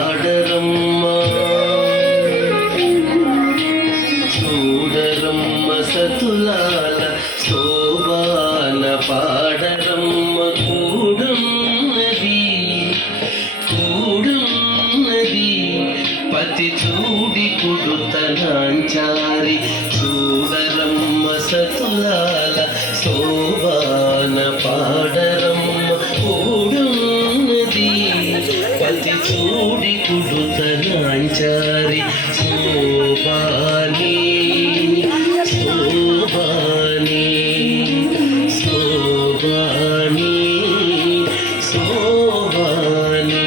పాడరమ్మ చూడరమ్మ సతులాల శోభాన పాడరమ్మ కూడున్నది పతి చూడి కుడుతనాంచారి చూడరమ్మ సతులాల శోభాన పాడరమ్మ కూడున్నది పతి చూడి కుడుతనాంచారి శోభాని శోభాని శోభాని శోభాని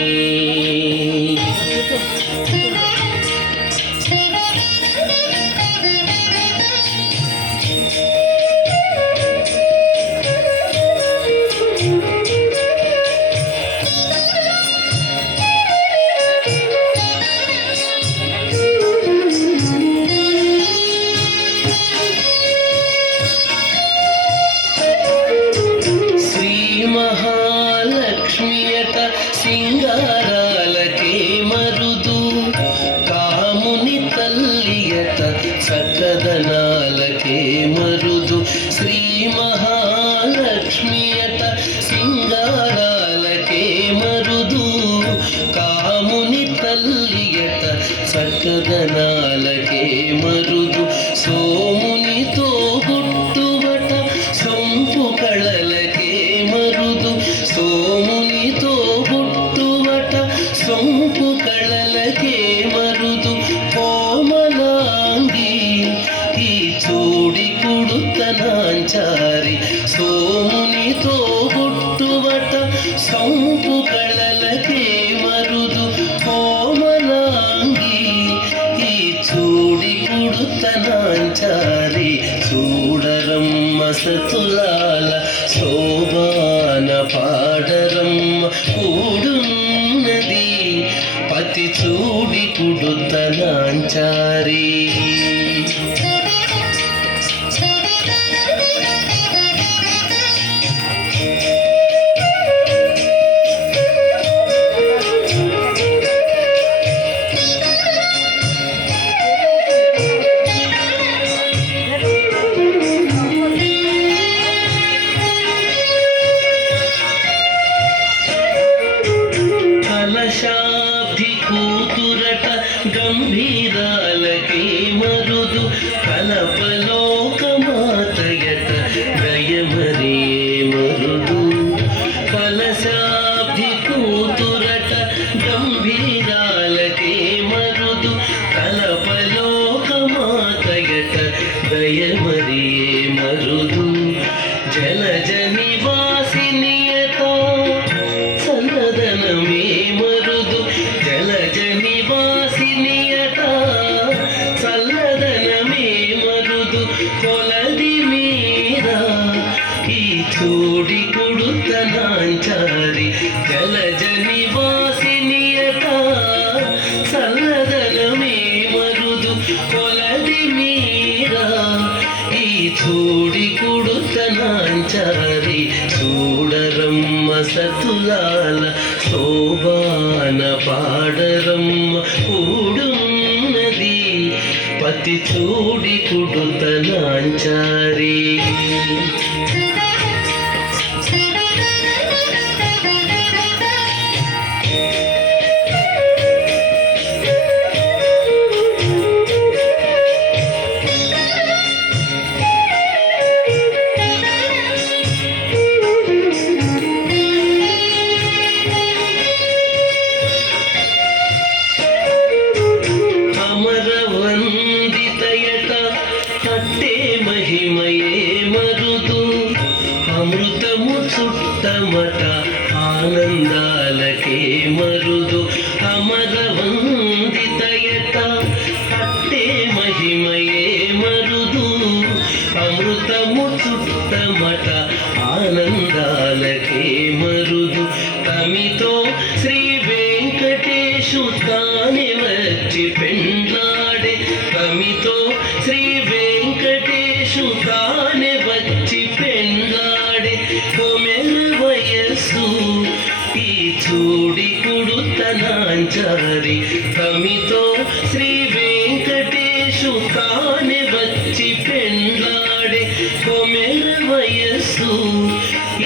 మహాలక్ష్మియట సింగారాలకే మరుదు కాముని తల్లియట చక్కదనాలకే మరుదు శ్రీ మహాలక్ష్మియట సింగారాలకే మరుదు కాముని తల్లియట చక్కదనాలకే మరుదు సోమునితో గుట్టువట సొంపు కళలకే మరుదు సోమునితో గుట్టువట సొంపు కళలకే మరుదు కోమలాంగి ఈ చూడి కుడుతనాంచారి సోమునితో గుట్టువట సొంపు కళలకే మరుదు కోమలాంగి ఈ చూడి కుడుతనాంచారి చూడరమ్మ సతులాల శోభాన పాడరమ్మ కూడున్నది పతి చూడి కుడుతనాంచారి కలశాబ్ది కూతురట గంభీరాలకే మరుదు కలపలోకమాతయట గయమరే మరుదు కలశాబ్ది కూతురట గంభీరాలకే మరుదు కలపలోకమాతయట గయమరే మరుదు జలజ నివాసినియత చల్లదనమే మరుదు జలజ నివాసినియట చల్లదనమే మరుదు కొలది మీరా ఈ చూడి కుడుతనాంచారి జలజ నివాసినియట చల్లదనమే మరుదు కొలది మీరా ఈ చూడి కుడుతనాంచారి చూడరమ్మ సతులాల శోభాన పాడరమ్మ కూడున్నది పతి చూడి కుడుతనాంచారి అమరవందితయట అట్టే మహిమయే మరుదు అమృతము చుట్టమట ఆనందాలకే మరుదు అమరవందితయట అట్టే మహిమయే మరుదు అమృతము చుట్టమట ఆనందాలకే మరుదు తమితో శ్రీ వెంకటేశు తానే వచ్చి పెండ్లాడే తమితో శ్రీ వెంకటేశు తానే వచ్చి పెండ్లాడే కొమెరు వయస్సు ఈ చూడి కుడుతనా నాంచారి తమితో శ్రీ వెంకటేశు తానే వచ్చి పెండ్లాడే కొమెర వయస్సు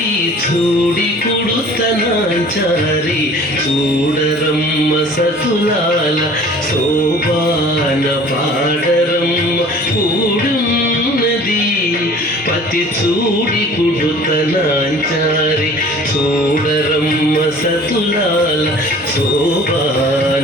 ఈ చూడి కుడుతనాంచారి చూడరమ్మ సతులాల శోభాన పాడరమ్మ కూడున్నది పతి చూడి కుడుతనాంచారి చూడరమ్మ సతులాల శోభాన